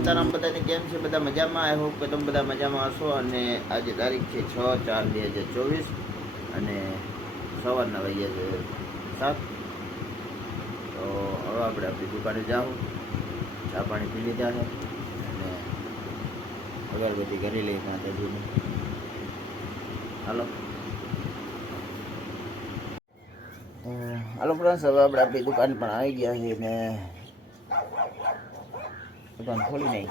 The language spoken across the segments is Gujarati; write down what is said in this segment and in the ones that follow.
સીતારામ બધાને કેમ છે? બધા મજામાં? આઈ હોપ કે તમે બધા મજામાં હશો. અને આજે તારીખ છે 6/4/2024 અને સવારના વાગ્યા છે 7. તો હવે આપણે આપણી દુકાને જાઉં, ચા પાણી પી લીધા છે અને અગરબત્તી કરી લઈ માતાજીને. હાલો હાલો ફ્રેન્ડ્સ, હવે આપણે આપણી દુકાન પણ આવી ગયા છીએ ને દુકાન ખોલી નાખી.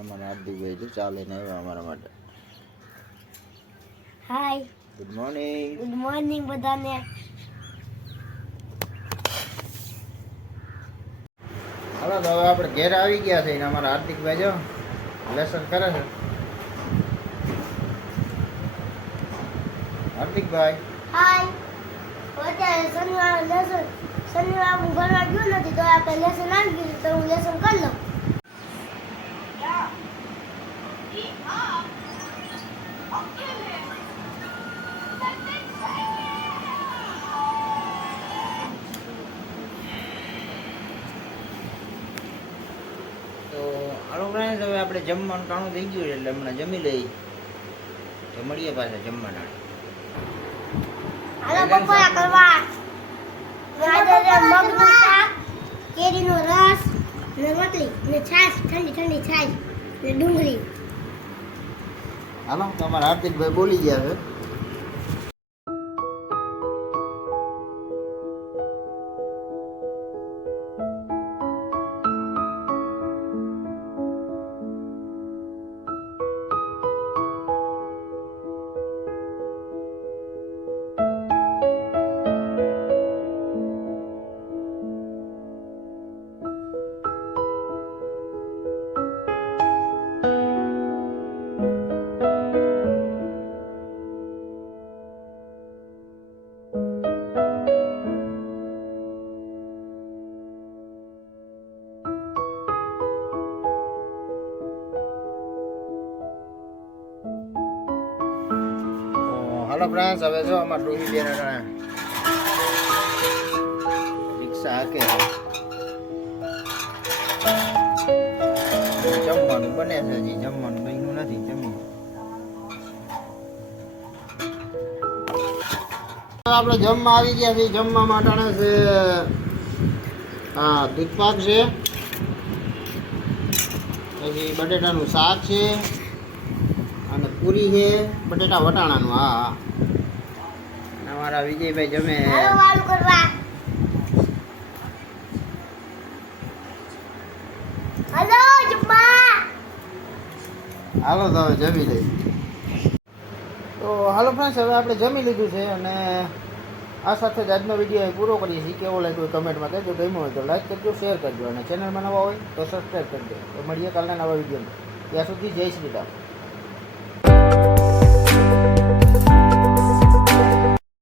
અમારા હાર્દિકભાઈ જો ચાલે ને આવ્યા અમારા માટે. હાય, ગુડ મોર્નિંગ. ગુડ મોર્નિંગ બધાને. હાલો તો હવે આપણે ઘેર આવી ગયા છે ને અમારા હાર્દિકભાઈ જો લેસન કરે છે. હાર્દિકભાઈ હાય, અત્યારે શનિવાર હું ભણવા ગયો નથી તો આપણે લેસન આવી ગયું તો હું લેસન કરી લઉં. તો હાલો ફ્રેન્ડ્સ, હવે આપણે જમવાનું ટાણું થઈ ગયું એટલે હમણાં જમી લઈ તો મળીએ પાછા જમવાના. હાલો બપોરા કરવા. આજે મગનું શાક, કેરીનો રસ ને રોટલી ને છાશ, ઠંડી ઠંડી છાશ ને ડુંગળી. હાલો તો અમારા હાર્દિકભાઈ બોલી ગયા છે. હાલો ફ્રેન્ડ્સ, હવે જો અમારા ડોહી બેન રિક્ષા હાકે જમવાનું બને છે. હજી જમવાનું બન્યું નથી. આપણે જમવા આવી ગયા છીએ. જમવા માટે છે હા દૂધ પાક છે, પછી બટેટાનું શાક છે અને પૂરી છે બટેટા વટાણાનું. હા અને અમારા વિજયભાઈ જમે. હાલો વાળું કરવા. હાલો જમવા. હાલો તો હવે જમી લઈ. તો હાલો ફ્રેન્ડ્સ, હવે આપણે જમી લીધું છે અને આ સાથે જ આજનો વિડીયો પૂરો કરીએ છીએ. કેવો લાગ્યો કમેન્ટમાં કહેજો. ગમ્યો હોય તો લાઈક કરજો, શેર કરજો અને ચેનલમાં નવા હોય તો સબસ્ક્રાઈબ કરજો. તો મળીએ કાલના નવા વિડીયોમાં. ત્યાં સુધી જય શ્રી રામ.